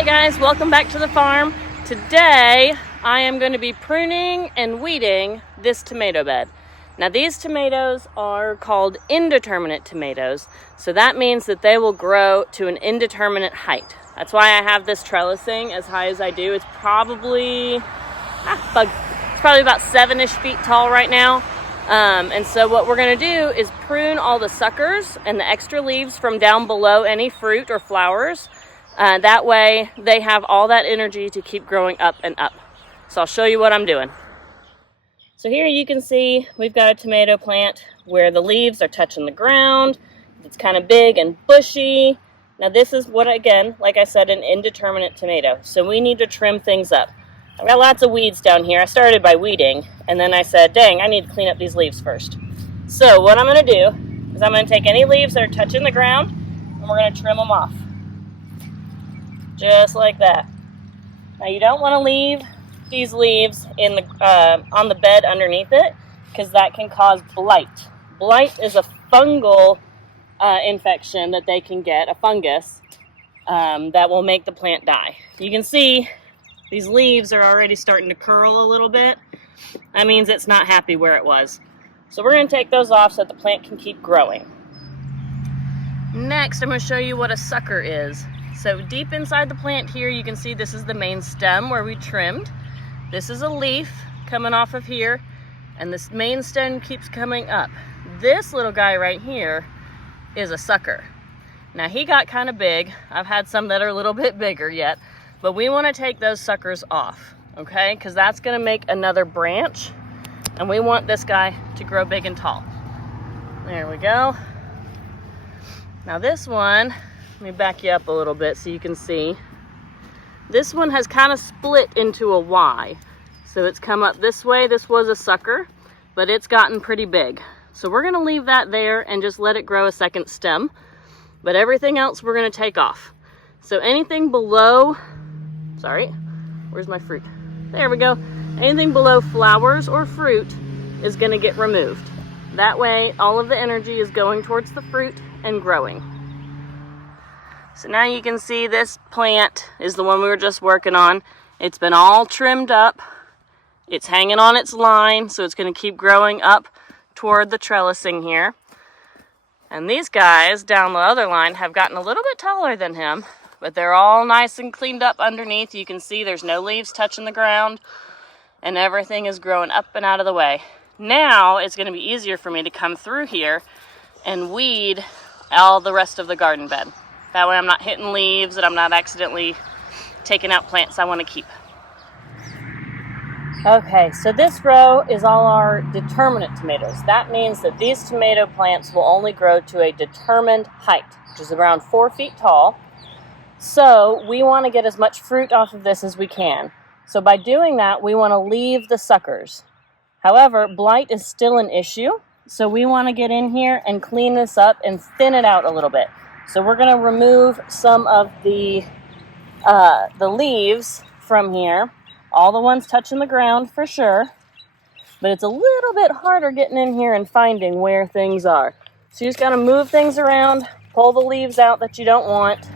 Hey guys, welcome back to the farm. Today I am going to be pruning and weeding this tomato bed. Now these tomatoes are called indeterminate tomatoes, so that means that they will grow to an indeterminate height. That's why I have this trellising as high as I do. It's probably about 7-ish feet tall right now. And so what we're going to do is prune all the suckers and the extra leaves from down below any fruit or flowers. That way they have all that energy to keep growing up and up. So I'll show you what I'm doing. So here you can see we've got a tomato plant where the leaves are touching the ground. It's kind of big and bushy. Now this is what, again, like I said, an indeterminate tomato. So we need to trim things up. I've got lots of weeds down here. I started by weeding, and then I said, dang, I need to clean up these leaves first. So what I'm going to do is I'm going to take any leaves that are touching the ground, and we're going to trim them off. Just like that. Now you don't want to leave these leaves in the on the bed underneath it, because that can cause blight. Blight is a fungal infection that they can get, a fungus, that will make the plant die. You can see these leaves are already starting to curl a little bit. That means it's not happy where it was. So we're going to take those off so that the plant can keep growing. Next, I'm going to show you what a sucker is. So deep inside the plant here, you can see this is the main stem where we trimmed. This is a leaf coming off of here, and this main stem keeps coming up. This little guy right here is a sucker. Now he got kind of big. I've had some that are a little bit bigger yet, but we want to take those suckers off, okay? Because that's going to make another branch, and we want this guy to grow big and tall. There we go. Now this one, let me back you up a little bit so you can see. This one has kind of split into a Y. So it's come up this way. This was a sucker, but it's gotten pretty big. So we're going to leave that there and just let it grow a second stem. But everything else we're going to take off. So anything below, sorry, where's my fruit? There we go. Anything below flowers or fruit is going to get removed. That way all of the energy is going towards the fruit and growing. So now you can see this plant is the one we were just working on. It's been all trimmed up. It's hanging on its line, so it's going to keep growing up toward the trellising here. And these guys down the other line have gotten a little bit taller than him, but they're all nice and cleaned up underneath. You can see there's no leaves touching the ground, and everything is growing up and out of the way. Now it's going to be easier for me to come through here and weed all the rest of the garden bed. That way I'm not hitting leaves and I'm not accidentally taking out plants I want to keep. Okay, so this row is all our determinate tomatoes. That means that these tomato plants will only grow to a determined height, which is around 4 feet tall. So we want to get as much fruit off of this as we can. So by doing that, we want to leave the suckers. However, blight is still an issue. So we want to get in here and clean this up and thin it out a little bit. So we're going to remove some of the leaves from here. All the ones touching the ground for sure. But it's a little bit harder getting in here and finding where things are. So you just got to move things around, pull the leaves out that you don't want.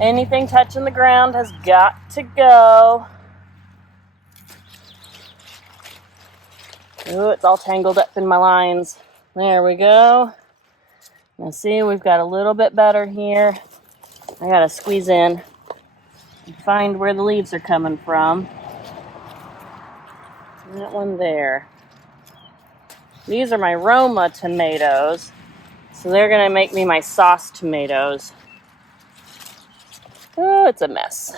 Anything touching the ground has got to go. Ooh, it's all tangled up in my lines. There we go. Now see, we've got a little bit better here. I gotta squeeze in and find where the leaves are coming from. That one there. These are my Roma tomatoes. So they're gonna make me my sauce tomatoes. Oh, it's a mess.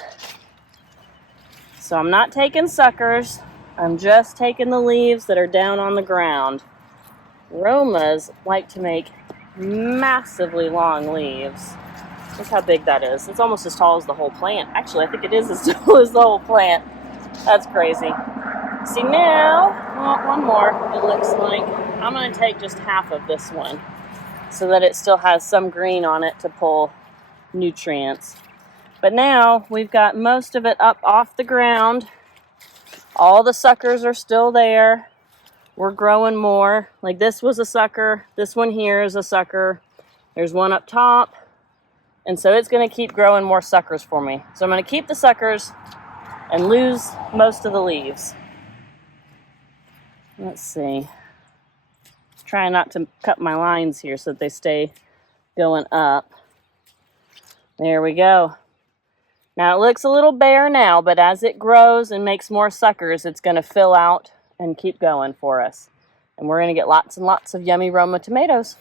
So I'm not taking suckers. I'm just taking the leaves that are down on the ground. Romas like to make massively long leaves. Look how big that is. It's almost as tall as the whole plant. Actually, I think it is as tall as the whole plant. That's crazy. See now, well, one more, it looks like. I'm going to take just half of this one so that it still has some green on it to pull nutrients. But now we've got most of it up off the ground. All the suckers are still there. We're growing more. Like this was a sucker. This one here is a sucker. There's one up top. And so it's going to keep growing more suckers for me. So I'm going to keep the suckers and lose most of the leaves. Let's see. Trying not to cut my lines here so that they stay going up. There we go. Now it looks a little bare now, but as it grows and makes more suckers, it's going to fill out and keep going for us. And we're going to get lots and lots of yummy Roma tomatoes.